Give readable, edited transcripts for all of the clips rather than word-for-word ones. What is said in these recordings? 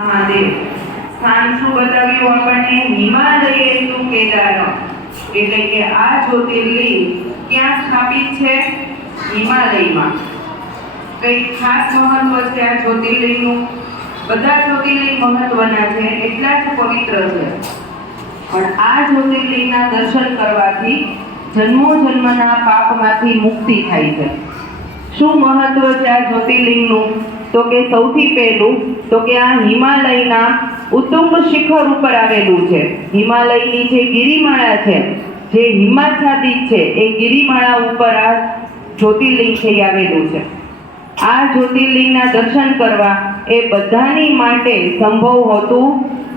મહાદેવ સ્થાન શું બતાવ્યું આપણને? હિમાલયેતુ કેદાર, એટલે કે આ જ્યોતિર્લિંગ ક્યાં સ્થાપિત છે? હિમાલયમાં. કઈ ખાસ મહત્વ છે આ જ્યોતિર્લિંગનું? બધા જ્યોતિર્લિંગ મહત્વના છે, એટલા જ પવિત્ર છે, પણ આ જ્યોતિર્લિંગના દર્શન કરવાથી જન્મો જન્મના પાપમાંથી મુક્તિ થાય છે. શું મહત્વ છે આ જ્યોતિર્લિંગનું? તો કે સૌથી પહેલું તો કે આ હિમાલયના ઉત્તુંગ શિખર ઉપર આવેલું છે. હિમાલયની જે ગિરિમાળા છે, જે હિમાચ્છાદિત છે, એ ગિરિમાળા ઉપર આ જ્યોતિર્લિંગ છે એ આવેલું છે. આ જ્યોતિર્લિંગના દર્શન કરવા એ બધાની માટે સંભવ હોતું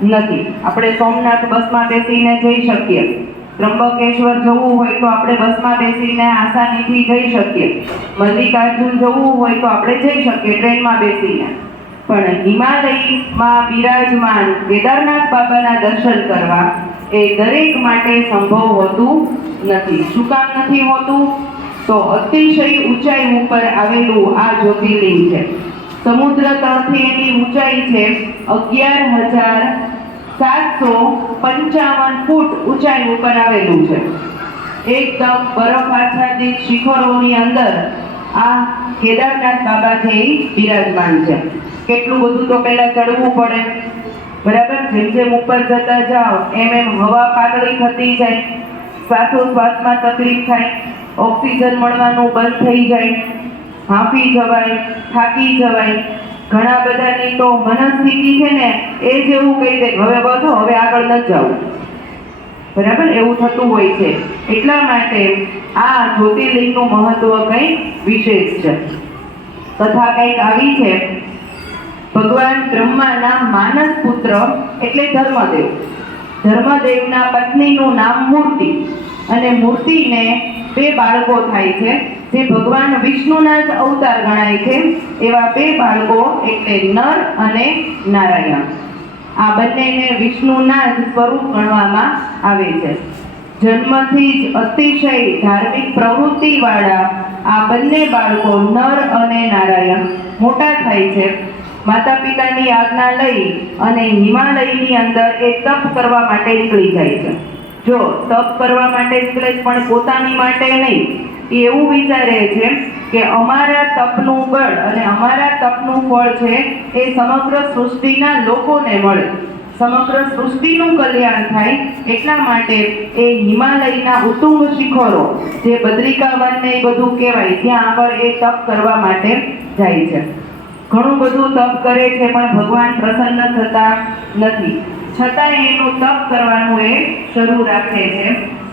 નથી. આપણે સોમનાથ બસમાં બેસીને જઈ શકીએ, ત્રંબકેશ્વર જવું હોય તો આપણે બસમાં બેસીને આસાનીથી જઈ શકીએ, મલ્લિકાર્જુન જવું હોય તો આપણે જઈ શકીએ ટ્રેનમાં બેસીને, પણ હિમાલયમાં બિરાજમાન કેદારનાથ બાબાના દર્શન કરવા એ દરેક માટે સંભવ હોતું નથી. શું કામ નથી હોતું? તો અતિશય ઊંચાઈ ઉપર આવેલું આ જ્યોતિર્લિંગ છે. સમુદ્ર તળથી એની ઊંચાઈ છે 11,755 ફૂટ ઊંચાઈ ઉપર આવેલું છે. એકદમ બરફ આચ્છાદિત શિખરોની અંદર આ કેદારનાથ બાબા છે એ બિરાજમાન છે. કેટલું બધું તો પહેલા ચડવું પડે, બરાબર? જેમ જેમ ઉપર જતા જાઓ એમ એમ હવા પાતળી થતી જાય, શ્વાસોશ્વાસમાં તકલીફ થાય, ઓક્સિજન મળવાનું બંધ થઈ જાય, હાંફી જવાય, થાકી જવાય. ઘણા બધાની તો મનસ્થિતિ છે ને એ જ એવું કહી દે હવે બસ હવે આગળ ન જવું, બરાબર? એવું થતું હોય છે. એટલા માટે આ જ્યોતિર્લિંગનું મહત્વ કંઈક વિશેષ છે. કથા કંઈક આવી છે, ભગવાન બ્રહ્માના માનસ પુત્ર એટલે ધર્મદેવ, ધર્મદેવના પત્નીનું નામ મૂર્તિ, અને મૂર્તિને 2 બાળકો થાય છે, જે ભગવાન વિષ્ણુના જ અવતાર ગણાય છે. એવા 2 બાળકો એટલે નર અને નારાયણ. આ બંનેને વિષ્ણુના જ સ્વરૂપ ગણવામાં આવે છે. જન્મથી જ અતિશય ધાર્મિક પ્રવૃત્તિવાળા આ બંને બાળકો નર અને નારાયણ મોટા થાય છે. માતા પિતાની આજ્ઞા લઈ અને હિમાલયની અંદર એ તપ કરવા માટે નીકળી જાય છે. જો તપ કરવા માટે નીકળે પણ પોતાની માટે નહીં, એ એવું વિચારે છે કે અમારા તપનું બળ અને અમારા તપનું ફળ છે એ સમગ્ર સૃષ્ટિના લોકોને મળે, સમગ્ર સૃષ્ટિનું કલ્યાણ થાય. એટલા માટે એ હિમાલયના ઉત્તુંગ શિખરો, જે બદ્રિકાવન ને એ બધું કહેવાય, ત્યાં આગળ એ તપ કરવા માટે જાય છે. ઘણું બધું તપ કરે છે પણ ભગવાન પ્રસન્ન થતા નથી, છતાંય એનું તપ કરવાનું એ શરૂ રાખે છે.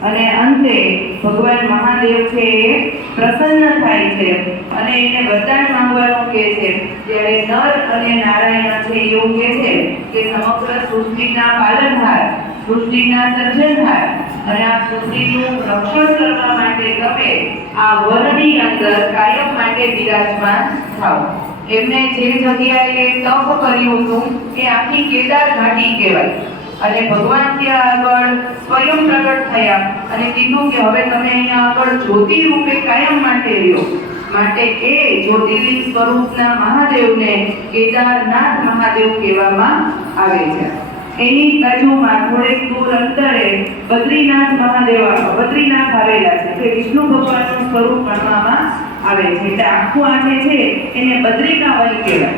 અને અંતે ભગવાન મહાદેવ છે એ પ્રસન્ન થાય છે અને એને વરદાન માંગવાનું કહે છે. જ્યારે નર અને નારાયણ છે એવું કહે છે કે સમગ્ર સૃષ્ટિના પાલનહાર, સૃષ્ટિના સર્જનહાર અને આ સૃષ્ટિનું રક્ષણ કરવા માટે તમે આ વનની અંદર કાયમ માટે બિરાજમાન થાઓ. એમને જે જગ્યાએ તપ કર્યું હતું એ આખી કેદાર ઘાટી કહેવાય, અને ભગવાન ત્યાં આગળ સ્વયં પ્રગટ થયા અને કીધું કે હવે તમે અહીંયા આગળ જ્યોતિ રૂપે કાયમ માટે રહ્યો. માટે એ જ્યોતિર્લિંગ સ્વરૂપના મહાદેવને કેદારનાથ મહાદેવ કહેવામાં આવે છે. એની બાજુમાં થોડેક દૂર અંતરે બદ્રીનાથ મહાદેવ, બદ્રીનાથ આવેલા છે, તે વિષ્ણુ ભગવાનનું સ્વરૂપ ગણવામાં આવે છે. એટલે આખું આ જે છે એને બદ્રિકાવન કહેવાય.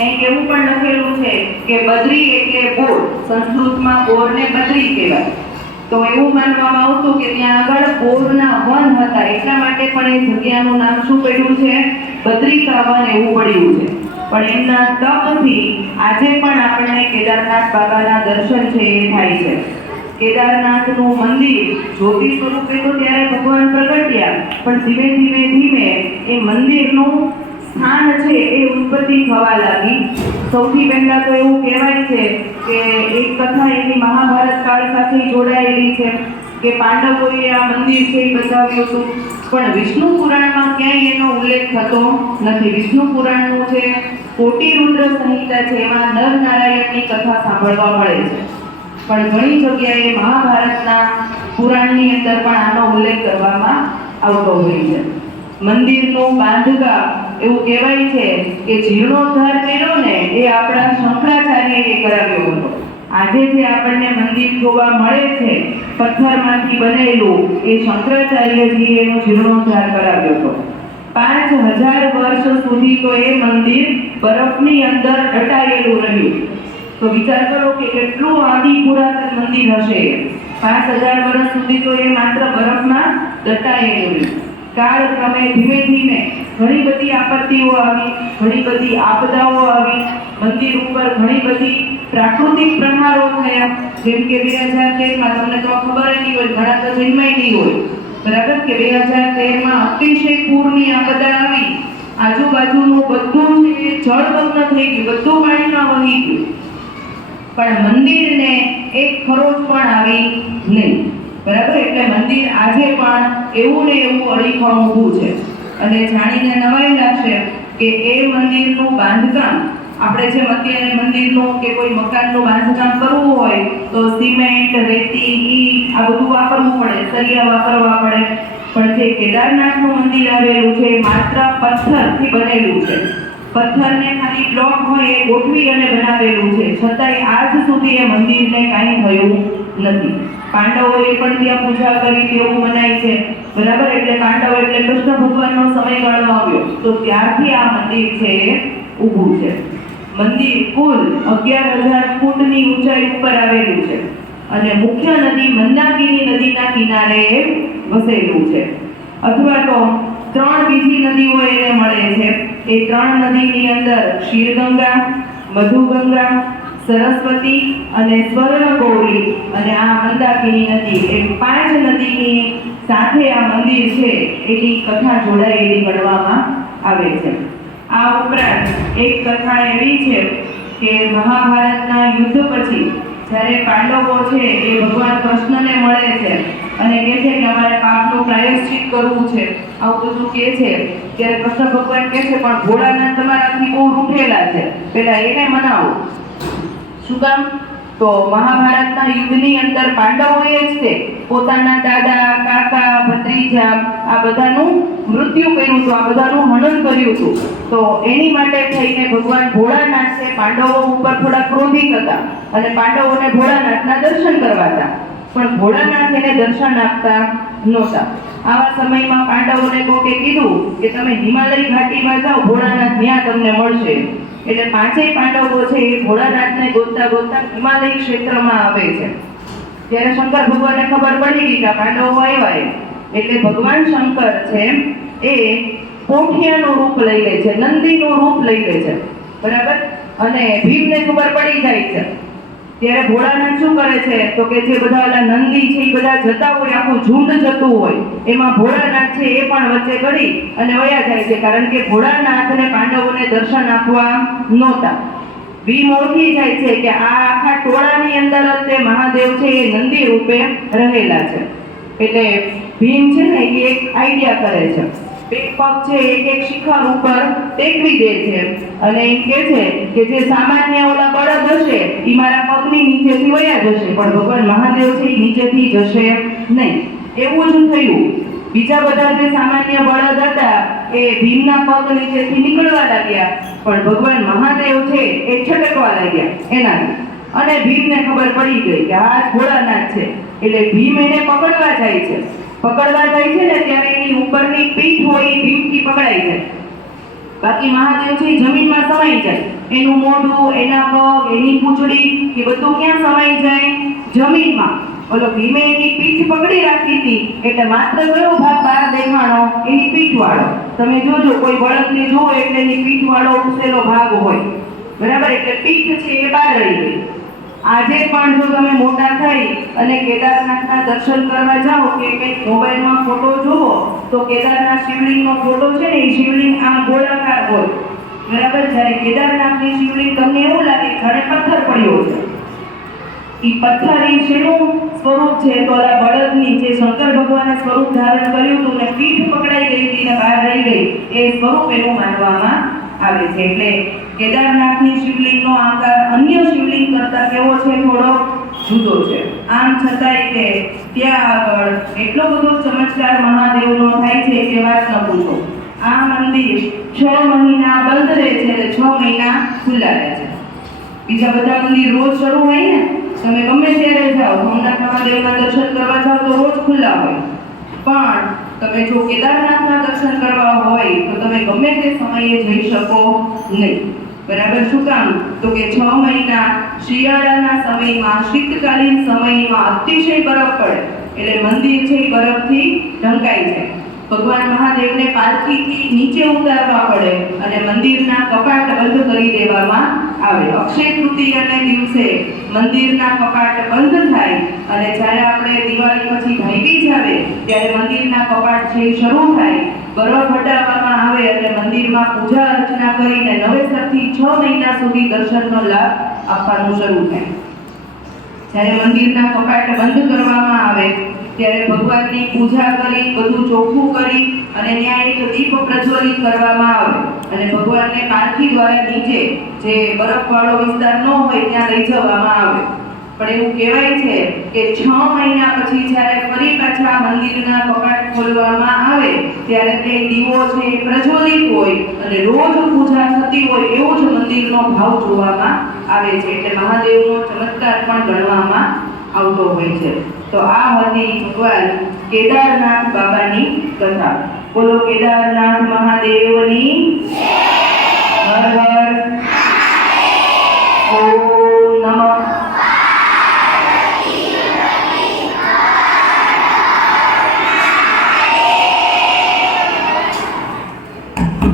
અહીં એવું પણ લખેલું છે કે બદ્રી એટલે બોર, સંસ્કૃતમાં બોરને બદ્રી કહેવાય. તો એવું માનવામાં આવતું કે ત્યાં આગળ બોરના વન હતા, એટલા માટે પણ એ જગ્યાનું નામ શું પડ્યું છે? બદ્રિકાવન એવું પડ્યું છે. પણ એમના તપથી આજે પણ આપણને કેદારનાથ બાબાના દર્શન છે એ થાય છે. કેદારનાથનું મંદિર જ્યોતિ સ્વરૂપે તો ત્યારે ભગવાન પ્રગટ્યા, પણ ધીમે ધીમે ધીમે એ મંદિરનું સ્થાન છે એ ઉત્પત્તિ થવા લાગી. સૌથી પહેલા તો એવું કહેવાય છે કે એક કથા એની મહાભારત કાળ સાથે જોડાયેલી છે કે પાંડવોએ આ મંદિર છે એ બનાવ્યું હતું, પણ વિષ્ણુ પુરાણમાં ક્યાંય એનો ઉલ્લેખ થતો નથી. વિષ્ણુ પુરાણનું છે કોટિરુદ્ર સંહિતા છે, એમાં નર નારાયણની કથા સાંભળવા મળે છે, પણ ઘણી જગ્યાએ મહાભારતના પુરાણની અંદર પણ આનો ઉલ્લેખ કરવામાં આવતો હોય છે. મંદિરનું બાંધકામ એવું કહેવાય છે કે જીર્ણોદ્ધાર કર્યો ને એ આપણા શંકરાચાર્યએ કરાવ્યો હતો. આજે જે આપણને મંદિર જોવા મળે છે પથ્થરમાંથી બનેલું, એ શંકરાચાર્યજીએ એનો જીર્ણોદ્ધાર કરાવ્યો હતો. 5000 વર્ષ સુધી તો એ મંદિર બરફની અંદર દટાયેલું રહ્યું. તો વિચાર કરો કે કેટલું આદિ પુરાતન મંદિર હશે. 5000 વર્ષ સુધી તો એ માત્ર બરફમાં દટાયેલું રહ્યું. કાળક્રમે ધીમે ધીમે ઘણી બધી આપત્તિઓ આવી, ઘણી બધી આપદાઓ આવી, મંદિર ઉપર ઘણી બધી પ્રાકૃતિક પ્રહારો થયા. જેમ કે 2013માં, તમને તો ખબર નહીં હોય, ઘણા તો જન્માય નહીં હોય, બરાબર, કે 2013માં અતિશય પૂરની આપદા આવી. આજુબાજુનું બધું જળમગ્ન થઈ ગયું, બધું પાણીમાં વહી ગયું, પણ મંદિરને એક ખરોચ પણ આવી નહીં. બરાબર, એટલે મંદિર આજે પણ એવું ને એવું અડીખમ ઊભું છે. અને જાણીને નવાઈ લાગશે કે એ મંદિરનું બાંધકામ, આપણે જેમ અત્યારે મંદિરનું કે કોઈ મકાનનું બાંધકામ કરવું હોય તો સિમેન્ટ, રેતી, ઈંટ આ બધું વાપરવું પડે, સળિયા વાપરવા પડે. પણ જે કેદારનાથનું મંદિર આવેલું છે માત્ર પથ્થરથી બનેલું છે. પથ્થરને ખાલી બ્લોક હોય એ ગોઠવી અને બનાવેલું છે, છતાંય આજ સુધી એ મંદિરને કાંઈ થયું નથી. પાંડવોએ પણ ત્યાં પૂજા કરી તેવું મનાય છે, બરાબર. એટલે પાંડવ એટલે કૃષ્ણ ભગવાનનો સમયગાળો આવ્યો, તો ત્યારથી આ મંદિર છે એ ઊભું છે. મંદિર કુલ 11000 ફૂટની ઊંચાઈ ઉપર આવેલું છે અને મુખ્ય નદી મંદાકિની નદીના કિનારે વસેલું છે. અથવા તો 3 બીજી નદીઓ એને મળે છે. એ 3 નદીની અંદર ક્ષીરગંગા, મધુગંગા, સરસ્વતી અને સ્વર્ણગૌરી અને આ મંદાકિની નદી, એ 5 નદીની સાથે આ મંદિર છે એની કથા જોડાયેલી ગણવામાં આવે છે. આ ઉપરાંત એક કથા એવી છે કે મહાભારતના યુદ્ધ પછી જ્યારે પાંડવો છે એ ભગવાન કૃષ્ણને મળે છે અને કહે છે કે અમારે પાપનું પ્રાયશ્ચિત કરવું છે, આવું બધું કહે છે, ત્યારે કૃષ્ણ ભગવાન કહે છે પણ ભોળાનાથ તમારાથી બહુ રૂઠેલા છે, પહેલા એને મનાવો. શું કામ? તો મહાભારતના યુદ્ધની અંદર પાંડવોએ જ તે પોતાના દાદા, કાકા, ભત્રીજા આ બધાનું મૃત્યુ કર્યું હતું, આ બધાનું હનન કર્યું હતું. તો એની માટે થઈને ભગવાન ભોળાનાથ છે પાંડવો ઉપર થોડા ક્રોધિત હતા અને પાંડવોને ભોળાનાથના દર્શન કરવા હતા, પણ ભોળાનાથ એને દર્શન આપતા નહોતા. આવા સમયમાં પાંડવોને કોકે કીધું કે તમે હિમાલય ઘાટીમાં જાઓ, ભોળાનાથ ત્યાં તમને મળશે. એટલે 5 પાંડવો છે એ ભોળાનાથને ગોતતા ગોતતા હિમાલય ક્ષેત્રમાં આવે છે. ત્યારે શંકર ભગવાનને ખબર પડી ગઈ કે પાંડવો આવ્યા, એટલે ભગવાન શંકર છે એ પોઠિયાનું રૂપ લઈ લે છે, નંદીનું રૂપ લઈ લે છે, બરાબર. અને ભીમને ખબર પડી જાય છે. ત્યારે ભોળાનાથ શું કરે છે તો કે જે બધા ઓલા નંદી છે એ બધા જતા હોય, આખું ઝુંડ જતું હોય, એમાં ભોળાનાથ છે એ પણ વચ્ચે કરી અને વયા જાય છે, કારણ કે ભોળાનાથને પાંડવોને દર્શન આપવા નહોતા. ભીમ ઓળખી જાય છે કે આ આખા ટોળાની અંદર જ તે મહાદેવ છે એ નંદી રૂપે રહેલા છે. એટલે ભીમ છે ને એ એક આઈડિયા કરે છે, 2 પગ છે એક શિખર ઉપર ટેકવી દે છે અને એમ કહે છે કે જે સામાન્ય ઓલા બળદ હશે એ મારા પગની નીચેથી વયા જશે, પણ ભગવાન મહાદેવ છે એ નીચેથી જશે નહીં. એવું જ થયું. બીજા બધા જે સામાન્ય બળદ હતા એ ભીમના પગ નીચેથી નીકળવા લાગ્યા, પણ ભગવાન મહાદેવ છે એ છટકવા લાગ્યા એનાથી. અને ભીમને ખબર પડી ગઈ કે આ ભોળાનાથ છે, એટલે ભીમ એને પકડવા જાય છે. પકડવા જાય છે ને ત્યારે એની ઉપરની પીઠ હોય એ ભીમથી પકડાઈ જાય, બાકી મહાદેવ છે જમીનમાં સમાઈ જાય. એનું મોઢું, એના પગ, એની પૂંછડી એ બધું ક્યાં સમાઈ જાય? જમીનમાં. ઓલો ભીમે એની પીઠ પકડી રાખી હતી એટલે માત્ર કયો ભાગ બહાર દેખાણો? એની પીઠ વાળો. તમે જોજો કોઈ બળદને જુઓ એટલે એની પીઠ વાળો ઉસેલો ભાગ હોય, બરાબર. એટલે પીઠ છે એ બહાર રહી ગઈ. આજે પણ જો તમે મોટા થઈ અને કેદારનાથના દર્શન કરવા જાઓ કે કંઈક મોબાઈલમાં ફોટો જુઓ તો કેદારનાથ શિવલિંગનો ફોટો છે ને એ શિવલિંગ આમ ગોળાકાર હોય, બરાબર. જ્યારે કેદારનાથની શિવલિંગ તમને એવું લાગે જાણે પથ્થર પડ્યો છે. એ પથ્થર એ શેનું સ્વરૂપ છે? તો ઓલા બળદની જે શંકર ભગવાને સ્વરૂપ ધારણ કર્યું હતું ને પીઠ પકડાઈ ગઈ હતી ને બહાર રહી ગઈ, એ સ્વરૂપ એનું માનવામાં આવે છે. એટલે કેદારનાથની શિવલિંગનો આકાર અન્ય શિવલિંગ કરતા કેવો છે? થોડો જુદો છે. આમ છતાંય કે ત્યાં આગળ એટલો બધો ચમત્કાર મહાદેવનો થાય છે કે વાત ન પૂછો. આ મંદિર 6 મહિના બંધ રહે છે અને 6 મહિના ખુલ્લા રહે છે. બીજા બધા મંદિર રોજ શરૂ હોય ને, તમે ગમે ત્યારે જાઓ, સોમનાથ મહાદેવના દર્શન કરવા જાઓ તો રોજ ખુલ્લા હોય. પણ તમે જો કેદારનાથના દર્શન કરવા હોય તો તમે ગમે તે સમયે જઈ શકો નહીં. બરાબર? શું કામ? તો કે 6 મહિના શિયાળાના સમયમાં, શીતકાલીન સમયમાં અતિશય બરફ પડે, એટલે મંદિર છે એ બરફથી ઢંકાઈ જાય. ભગવાન મહાદેવને પાલખીથી નીચે ઉતારવા પડે અને મંદિરના કપાટ બંધ કરી દેવામાં આવે. અક્ષય તૃતીયાના દિવસે મંદિરના કપાટ બંધ થાય અને જ્યારે આપણે દિવાળી પછી ભાઈબીજ આવે ત્યારે મંદિરના કપાટ છે શરૂ થાય, બરફ હટાવવામાં આવે અને મંદિરમાં પૂજા અર્ચના કરીને નવેસરથી 6 મહિના સુધી દર્શનનો લાભ આપવાનું શરૂ થાય. જ્યારે મંદિરના કપાટ બંધ કરવામાં આવે ત્યારે ભગવાનની પૂજા કરી, બધું ચોખ્ખું કરી અને ત્યાં એક દીપ પ્રજ્વલિત કરવામાં આવે અને ભગવાનને પાલખી દ્વારા નીચે જે બરફવાળો વિસ્તાર ન હોય ત્યાં લઈ જવામાં આવે. પણ એવું કહેવાય છે કે 6 મહિના પછી જ્યારે ફરી પાછા મંદિરના કપાટ ખોલવામાં આવે ત્યારે તે દીવો છે એ પ્રજ્વલિત હોય અને રોજ પૂજા થતી હોય એવો જ મંદિરનો ભાવ જોવામાં આવે છે. એટલે મહાદેવનો ચમત્કાર પણ ગણવામાં આવતો હોય છે. તો આ હતી ભગવાન કેદારનાથ બાબાની કથા. બોલો કેદારનાથ મહાદેવની હર હર. ઓમ નમઃ